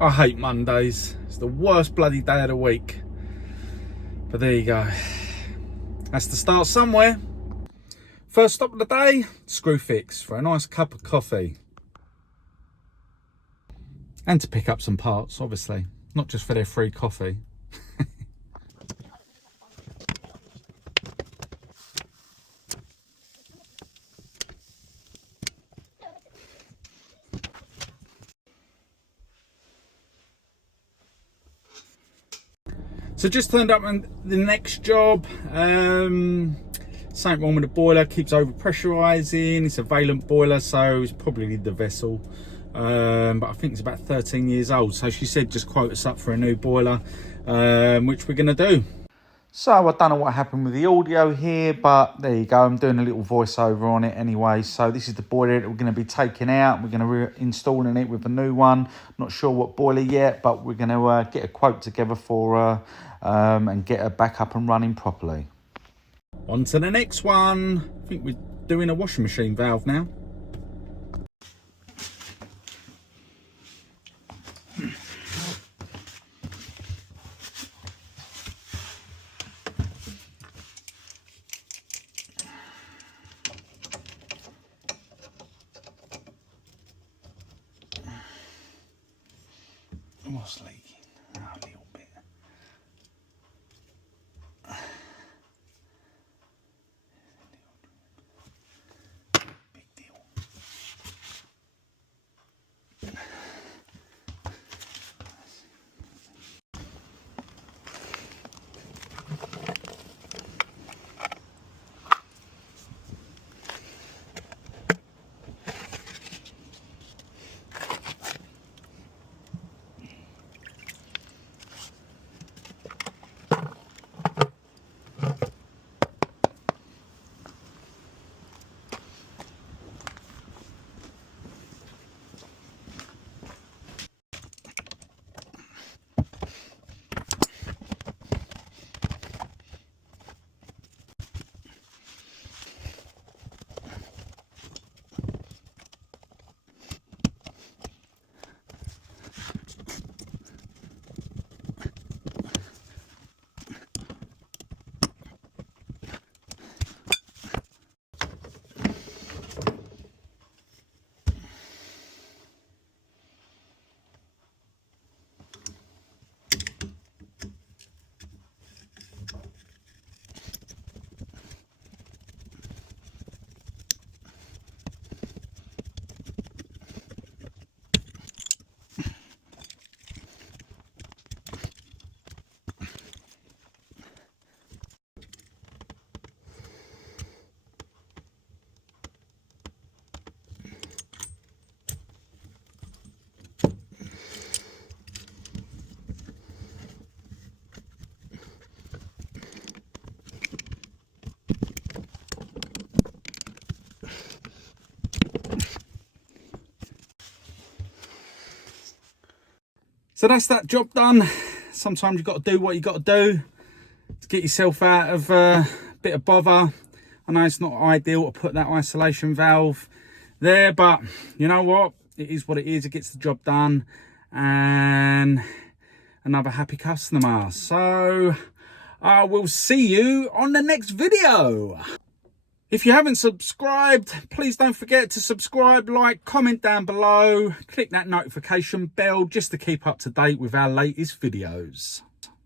I hate Mondays. It's the worst bloody day of the week. But there you go. Has to start somewhere. First stop of the day, Screwfix for a nice cup of coffee. And to pick up some parts, obviously. Not just for their free coffee. So just turned up on the next job. Something wrong with the boiler, keeps over pressurizing. It's a Valent boiler, so it's probably the vessel. But I think it's about 13 years old. So she said just quote us up for a new boiler, which we're gonna do. So I don't know what happened with the audio here, but there you go. I'm doing a little voiceover on it anyway. So this is the boiler that we're going to be taking out. We're going to be installing it with a new one. Not sure what boiler yet, but we're going to get a quote together for her and get her back up and running properly. On to the next one. I think we're doing a washing machine valve now. What's leaking? Oh, a little bit. Big deal. So that's that job done. Sometimes you've got to do what you got to do to get yourself out of a bit of bother. I know it's not ideal to put that isolation valve there, but you know what? It is what it is. It gets the job done, and another happy customer. So I will see you on the next video. If you haven't subscribed, please don't forget to subscribe, like, comment down below, click that notification bell just to keep up to date with our latest videos.